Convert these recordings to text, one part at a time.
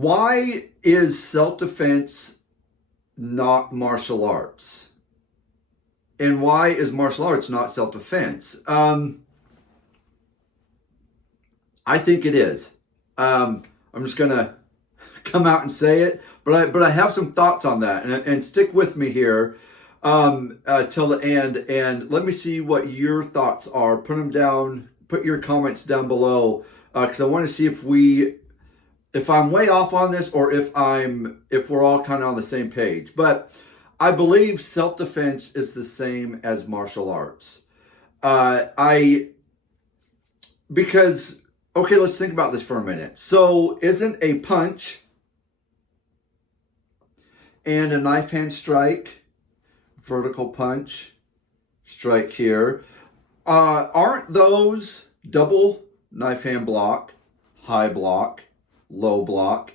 Why is self-defense not martial arts? And why is martial arts not self-defense? I think it is. I'm just gonna come out and say it, but I have some thoughts on that, and stick with me here till the end, and let me see what your thoughts are. Put them down. Put your comments down below, because I want to see if I'm way off on this, or if we're all kind of on the same page. But I believe self-defense is the same as martial arts. Because okay, let's think about this for a minute. So isn't a punch and a knife hand strike, vertical punch, strike here, aren't those double knife hand block, high block, low block,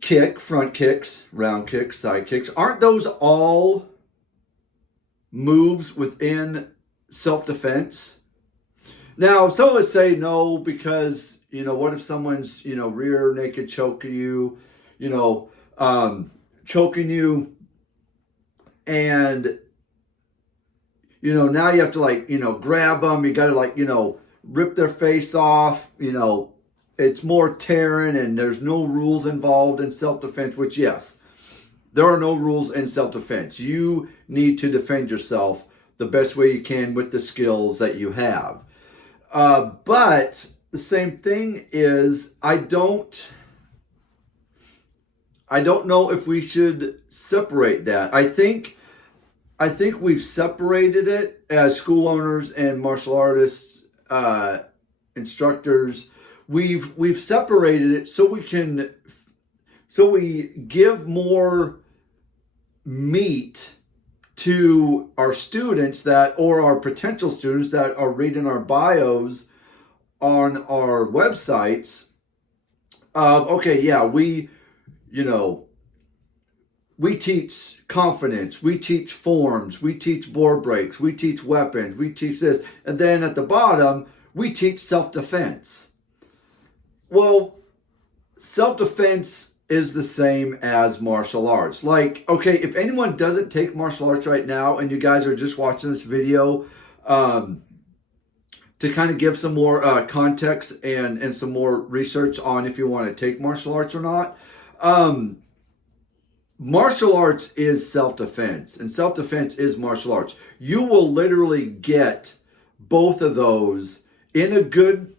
kick, front kicks, round kicks, side kicks? Aren't those all moves within self-defense? Now, some would say no, because, what if someone's, rear naked choking you, choking you, and, now you have to grab them, you got to rip their face off, it's more tearing, and there's no rules involved in self-defense, which, yes, there are no rules in self-defense. You need to defend yourself the best way you can with the skills that you have. But the same thing is, I don't know if we should separate that. I think we've separated it as school owners and martial artists, instructors. We've separated it so we give more meat to our students or our potential students that are reading our bios on our websites. We teach confidence, we teach forms, we teach board breaks, we teach weapons, we teach this, and then at the bottom we teach self-defense. Well, self-defense is the same as martial arts. If anyone doesn't take martial arts right now, and you guys are just watching this video to kind of give some more context and some more research on if you want to take martial arts or not, martial arts is self-defense, and self-defense is martial arts. You will literally get both of those in a good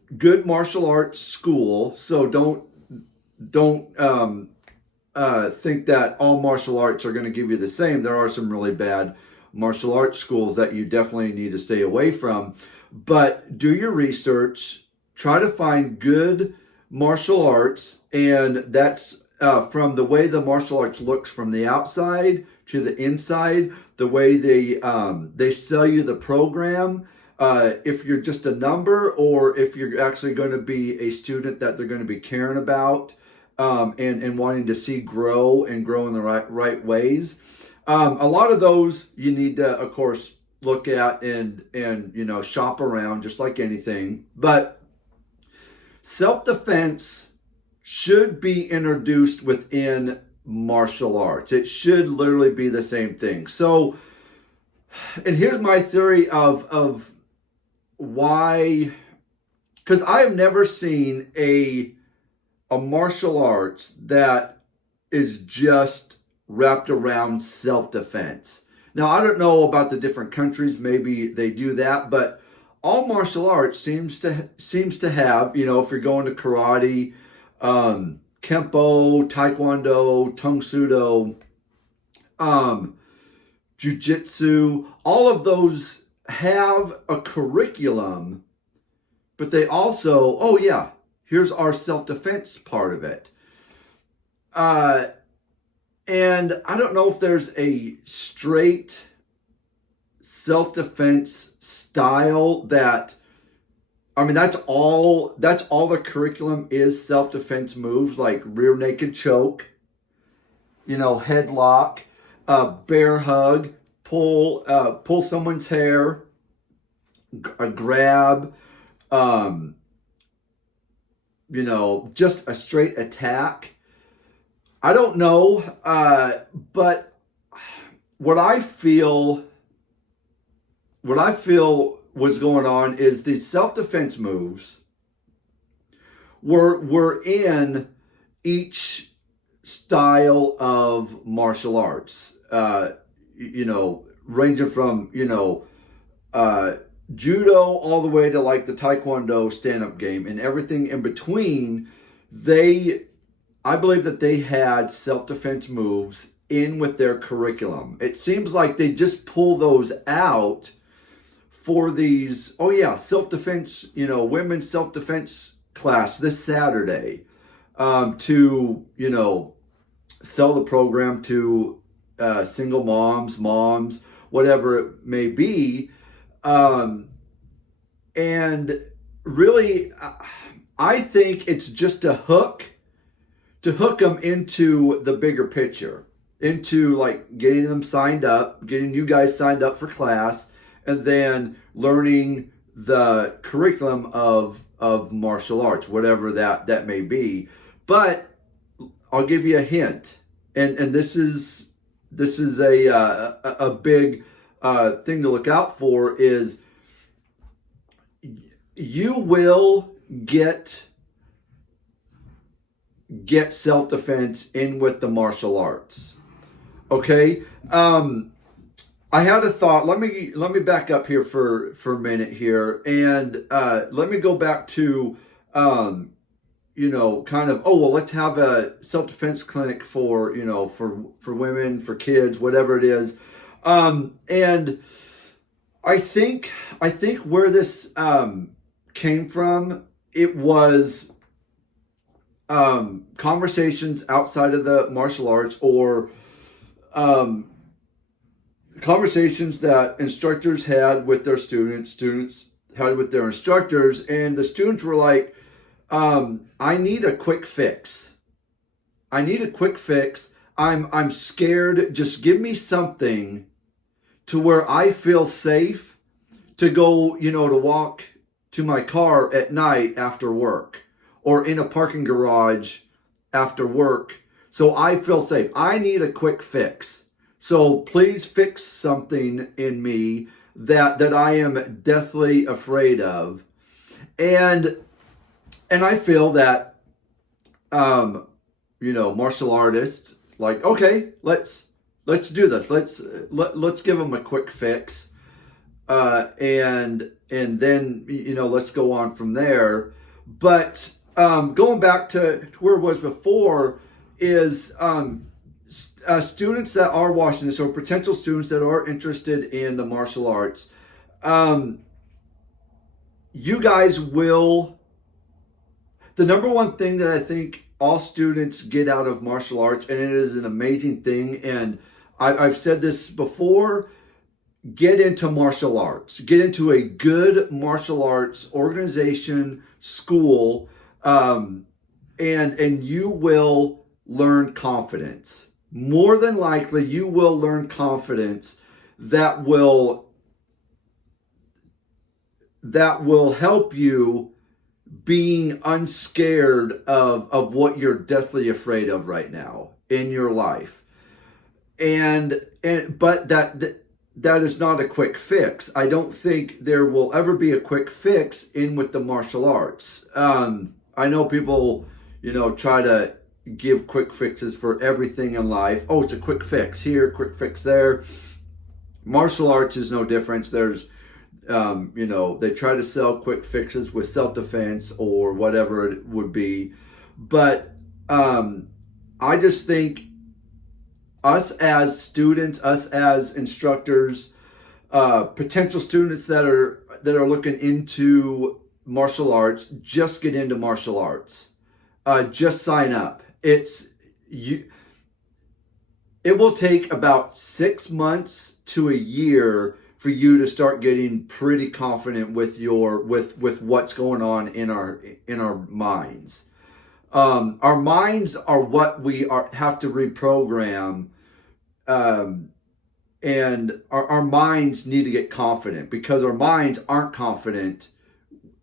martial arts school. So don't think that all martial arts are going to give you the same. There are some really bad martial arts schools that you definitely need to stay away from. But do your research, try to find good martial arts, and that's from the way the martial arts looks from the outside to the inside, the way they sell you the program. If you're just a number, or if you're actually going to be a student that they're going to be caring about, and wanting to see grow in the right ways. A lot of those you need to, of course, look at and shop around, just like anything. But self-defense should be introduced within martial arts. It should literally be the same thing. So, and here's my theory of why, because I have never seen a martial arts that is just wrapped around self-defense. Now, I don't know about the different countries, maybe they do that, but all martial arts seems to have, if you're going to karate, kempo, taekwondo, tung sudo, jiu-jitsu, all of those have a curriculum, but they also, here's our self-defense part of it. And I don't know if there's a straight self-defense style that's all the curriculum is, self-defense moves like rear naked choke, headlock, bear hug, pull someone's hair, a grab, just a straight attack. I don't know, but what I feel, what I feel was going on is these self-defense moves were in each style of martial arts. Ranging from judo all the way to like the taekwondo stand-up game and everything in between. I believe that they had self-defense moves in with their curriculum. It seems like they just pull those out for these, oh yeah, self-defense, women's self-defense class this Saturday, to, sell the program to single moms, whatever it may be. And really, I think it's just to hook them into the bigger picture, into like getting them signed up, getting you guys signed up for class, and then learning the curriculum of martial arts, whatever that may be. But I'll give you a hint, and this is a big thing to look out for, is you will get self-defense in with the martial arts. Okay? I had a thought. Let me back up here for a minute here, and let me go back to kind of, oh well, let's have a self-defense clinic for for women, for kids, whatever it is. And I think where this came from, it was conversations outside of the martial arts, or conversations that instructors had with their students had with their instructors, and the students were like, I need a quick fix. I'm scared. Just give me something to where I feel safe to go, to walk to my car at night after work, or in a parking garage after work, so I feel safe. I need a quick fix. So please fix something in me that I am deathly afraid of. And I feel that, martial artists, like, okay, let's do this. Let's give them a quick fix. And then, let's go on from there. But, going back to where it was before, is, students that are watching this, or potential students that are interested in the martial arts, you guys will, the number one thing that I think all students get out of martial arts, and it is an amazing thing, and I've said this before, get into martial arts. Get into a good martial arts organization, school, and you will learn confidence. More than likely, you will learn confidence that will help you being unscared of what you're deathly afraid of right now in your life. But that is not a quick fix. I don't think there will ever be a quick fix in with the martial arts. I know people, try to give quick fixes for everything in life. Oh, it's a quick fix here, quick fix there. Martial arts is no different. There's, they try to sell quick fixes with self-defense or whatever it would be. But I just think us as students, us as instructors, potential students that are looking into martial arts, just get into martial arts. Just sign up. It will take about 6 months to a year for you to start getting pretty confident with with what's going on in our minds. Our minds are what we have to reprogram, and our minds need to get confident, because our minds aren't confident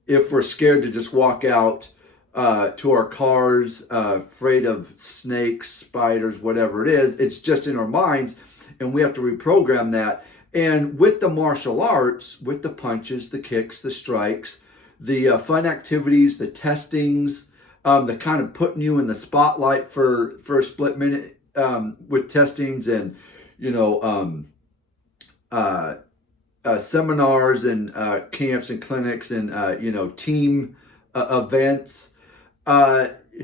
if we're scared to just walk out to our cars, afraid of snakes, spiders, whatever it is. It's just in our minds, and we have to reprogram that. And with the martial arts, with the punches, the kicks, the strikes, the fun activities, the testings, the kind of putting you in the spotlight for a split minute with testings and, you know, seminars and camps and clinics and, you know, team events,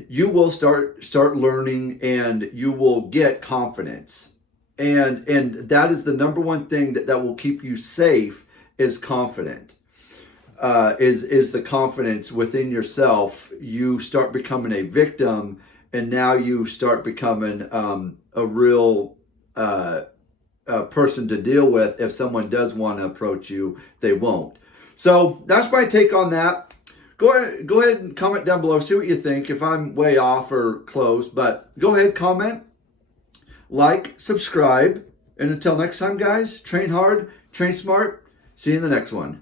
you will start learning, and you will get confidence. And that is the number one thing that will keep you safe is confident. Is the confidence within yourself. You start becoming a victim, and now you start becoming a real person to deal with. If someone does want to approach you, they won't. So that's my take on that. Go ahead and comment down below. See what you think. If I'm way off or close, but go ahead, comment, like, subscribe, and until next time, guys, train hard, train smart. See you in the next one.